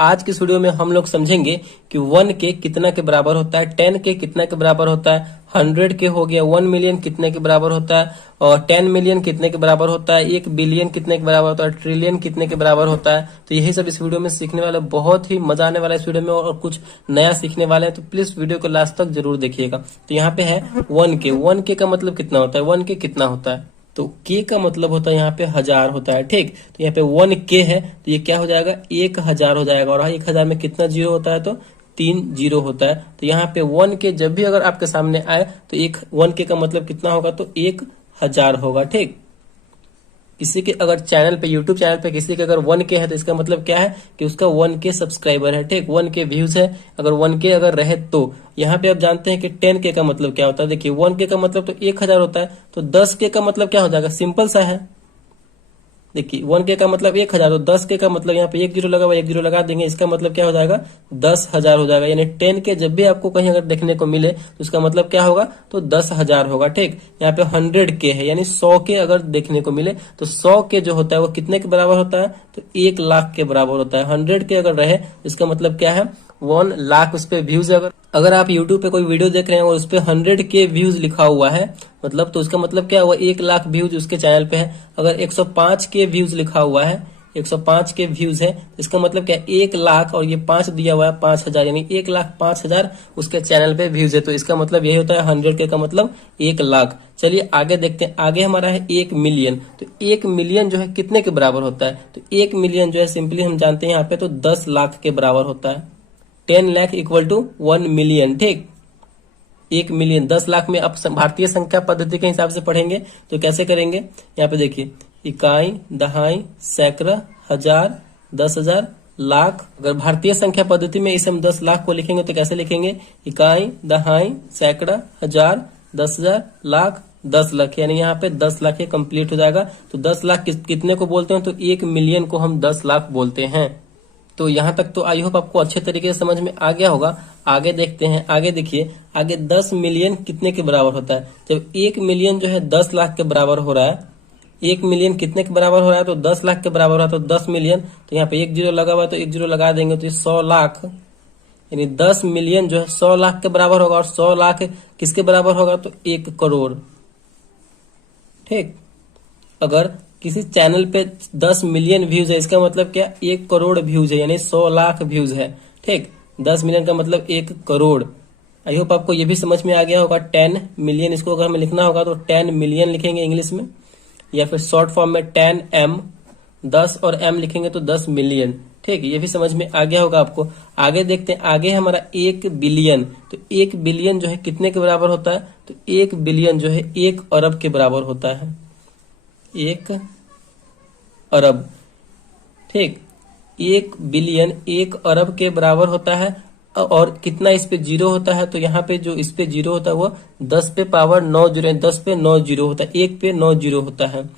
आज की वीडियो में हम लोग समझेंगे कि 1 के कितना के बराबर होता है, 10 के कितना के बराबर होता है, 100 के हो गया 1 मिलियन कितने के बराबर होता है, और 10 मिलियन कितने के बराबर होता है, 1 बिलियन कितने के बराबर होता है, ट्रिलियन कितने के बराबर होता है। तो यही सब इस वीडियो में सीखने वाला, बहुत ही मजा आने वाला है इस वीडियो में और कुछ नया सीखने वाले हैं। तो प्लीज वीडियो को लास्ट तक जरूर देखिएगा। तो यहाँ पे है 1 के का मतलब कितना होता है, 1 के कितना होता है, तो के का मतलब होता है यहाँ पे 1000 होता है। ठीक, तो यहाँ पे 1 के है तो ये क्या हो जाएगा, 1000 हो जाएगा। और 1000 में कितना जीरो होता है, तो 3 जीरो होता है। तो यहाँ पे 1 के जब भी अगर आपके सामने आए तो 1 के का मतलब कितना होगा, तो 1000 होगा। ठीक, किसी के अगर चैनल पे, यूट्यूब चैनल पे किसी के अगर 1 के है तो इसका मतलब क्या है कि उसका 1 के सब्सक्राइबर है। ठीक, 1 के व्यूज है, अगर 1 के अगर रहे तो यहाँ पे आप जानते हैं कि 10 के का मतलब क्या होता है। देखिए 1 के का मतलब तो 1000 होता है, तो 10 के का मतलब क्या हो जाएगा, सिंपल सा है। देखिए 1 के का मतलब 1000, तो 10 के का मतलब यहाँ पे 1 जीरो लगा हुआ, 1 जीरो लगा देंगे, इसका मतलब क्या हो जाएगा, 10,000 हो जाएगा। यानी 10 के जब भी आपको कहीं अगर देखने को मिले तो उसका मतलब क्या होगा, तो 10,000 होगा। ठीक, यहाँ पे 100 के है, यानी 100 के अगर देखने को मिले तो 100 के जो होता है वो कितने के बराबर होता है, तो 1 लाख के बराबर होता है। 100 के अगर रहे इसका मतलब क्या है, 1 लाख उस पर व्यूज। अगर आप YouTube पे कोई वीडियो देख रहे हैं और उस पर 100 के व्यूज लिखा हुआ है मतलब, तो उसका मतलब क्या हुआ, 1 लाख व्यूज उसके चैनल पे है। अगर 105 के व्यूज लिखा हुआ है, 105 के व्यूज है, तो इसका मतलब क्या, 1 लाख और ये 5 दिया हुआ है, 5000, यानी 1,05,000 उसके चैनल पे व्यूज है। तो इसका मतलब यही होता है 100 के का मतलब 1 लाख। चलिए आगे देखते हैं, आगे हमारा है 1 मिलियन। तो 1 मिलियन जो है कितने के बराबर होता है, तो 1 मिलियन जो है सिंपली हम जानते हैं यहाँ पे तो 10 लाख के बराबर होता है। 10 लाख इक्वल टू 1 मिलियन। ठीक, 1 मिलियन 10 लाख में आप भारतीय संख्या पद्धति के हिसाब से पढ़ेंगे तो कैसे करेंगे, यहाँ पे देखिए, इकाई, दहाई, सैकड़ा, हजार, 10,000, लाख। अगर भारतीय संख्या पद्धति में इसे हम 10 लाख को लिखेंगे तो कैसे लिखेंगे, इकाई, दहाई, सैकड़ा, हजार, 10,000, लाख, 10 लाख। यानी यहाँ पे 10 लाख कंप्लीट हो जाएगा। तो 10 लाख कितने को बोलते हैं, तो 1 मिलियन को हम 10 लाख बोलते हैं। तो यहाँ तक तो आई होप आपको अच्छे तरीके से समझ में आ गया होगा। आगे देखते हैं, आगे देखिए, आगे 10 मिलियन कितने के बराबर होता है। जब 1 मिलियन जो है 10 लाख के बराबर हो रहा है, 1 मिलियन कितने के बराबर हो रहा है, तो 10 लाख के बराबर हो रहा है। तो 10 मिलियन, तो यहाँ पे 1 जीरो लगा हुआ है तो 1 जीरो लगा देंगे, तो 100 लाख, यानी 10 मिलियन जो है 100 लाख के बराबर होगा। और 100 लाख किसके बराबर होगा, तो 1 करोड़। ठीक, अगर किसी चैनल पे 10 मिलियन व्यूज है, इसका मतलब क्या, 1 करोड़ व्यूज है, यानी 100 लाख व्यूज है। ठीक, 10 मिलियन का मतलब 1 करोड़। आई होप आपको ये भी समझ में आ गया होगा। 10 मिलियन, इसको अगर हमें लिखना होगा तो 10 मिलियन लिखेंगे इंग्लिश में, या फिर शॉर्ट फॉर्म में 10M, 10 और M लिखेंगे तो 10 मिलियन। ठीक, ये भी समझ में आ गया होगा आपको। आगे देखते हैं, आगे हमारा 1 बिलियन। तो 1 बिलियन जो है कितने के बराबर होता है, तो 1 बिलियन जो है 1 अरब के बराबर होता है। 1 अरब। ठीक, 1 बिलियन 1 अरब के बराबर होता है। और कितना इस पे जीरो होता है, तो यहाँ पे जो इस पे जीरो होता है वो 10 पे पावर 9 जीरो, 10 पे 9 जीरो होता है, 1 पे 9 जीरो होता है।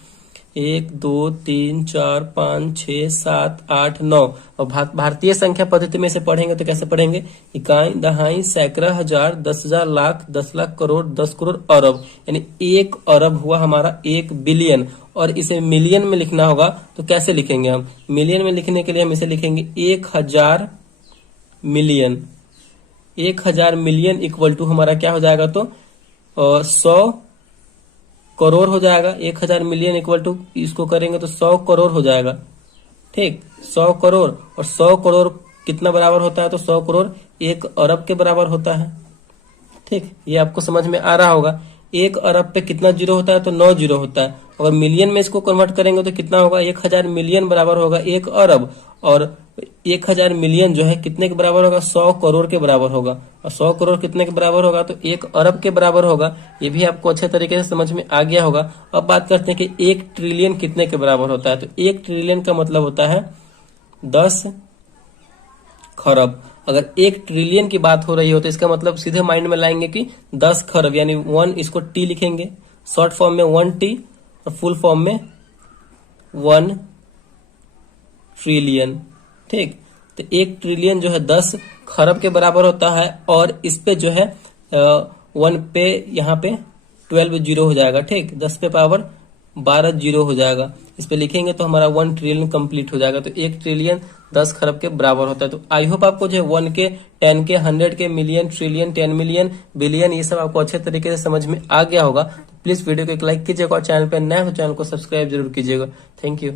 1 2 3 4 5 6 7 8 9। और भारतीय संख्या पद्धति में से पढ़ेंगे तो कैसे पढ़ेंगे, इकाई, दहाई, सैकड़ा, हजार, 10,000, लाख, 10 लाख, करोड़, 10 करोड़, अरब। यानी 1 अरब हुआ हमारा 1 बिलियन। और इसे मिलियन में लिखना होगा तो कैसे लिखेंगे हम, मिलियन में लिखने के लिए हम इसे लिखेंगे 1000 मिलियन। 1000 मिलियन इक्वल टू हमारा क्या हो जाएगा, तो 100 करोड़ हो जाएगा। 1000 मिलियन इक्वल टू इसको करेंगे तो 100 करोड़ हो जाएगा। ठीक, 100 करोड़, और 100 करोड़ कितना बराबर होता है, तो 100 करोड़ 1 अरब के बराबर होता है। ठीक, ये आपको समझ में आ रहा होगा। 1 अरब पे कितना जीरो होता है, तो 9 जीरो होता है। अगर मिलियन में इसको कन्वर्ट करेंगे तो कितना होगा, 1000 मिलियन बराबर होगा 1 अरब। और 1000 मिलियन जो है कितने के बराबर होगा, 100 करोड़ के बराबर होगा। और 100 करोड़ कितने के बराबर होगा, तो 1 अरब के बराबर होगा। ये भी आपको अच्छे तरीके से समझ में आ गया होगा। अब बात करते हैं कि 1 ट्रिलियन कितने के बराबर होता है। तो 1 ट्रिलियन का मतलब होता है 10 खरब। अगर 1 ट्रिलियन की बात हो रही हो तो इसका मतलब सीधे माइंड में लाएंगे कि 10 खरब, यानी 1, इसको टी लिखेंगे, शॉर्ट फॉर्म में 1T और फुल फॉर्म में 1 ट्रिलियन। ठीक, तो 1 ट्रिलियन जो है 10 खरब के बराबर होता है। और इस पे जो है 1 पे यहाँ पे 12 जीरो हो जाएगा। ठीक, 10 पे पावर 12 जीरो हो जाएगा। इस पे लिखेंगे तो हमारा 1 ट्रिलियन कंप्लीट हो जाएगा। तो 1 ट्रिलियन 10 खरब के बराबर होता है। तो आई होप आपको जो है 1 के, 10 के, 100 के, मिलियन, ट्रिलियन, 10 मिलियन, बिलियन, ये सब आपको अच्छे तरीके से समझ में आ गया होगा। तो प्लीज वीडियो को एक लाइक कीजिएगा और चैनल पर नया हो चैनल को सब्सक्राइब जरूर कीजिएगा। Thank you.